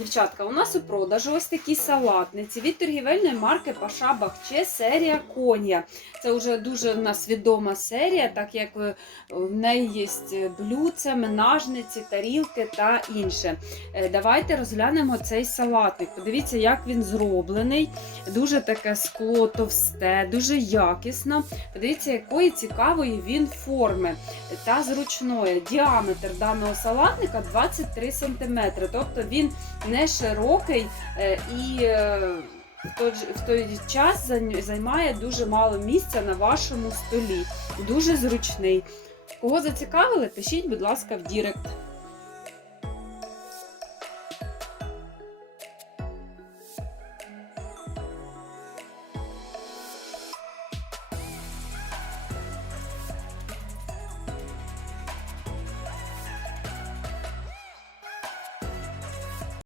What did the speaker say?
Дівчатка, у нас у продажу ось такі салатниці від торгівельної марки Паша Бахче серія Конія. Це вже дуже в нас відома серія, так як е, в неї є блюдця, менажниці, тарілки та інше. Е, Давайте розглянемо цей салатник. Подивіться, як він зроблений. Дуже таке скло товсте, дуже якісно. Подивіться, якої цікавої він форми та зручної. Діаметр даного салатника 23 см. Тобто він не широкий е, і е, в той, в той час займає дуже мало місця на вашому столі. Дуже зручний. Кого зацікавили, пишіть, будь ласка, в Дірект.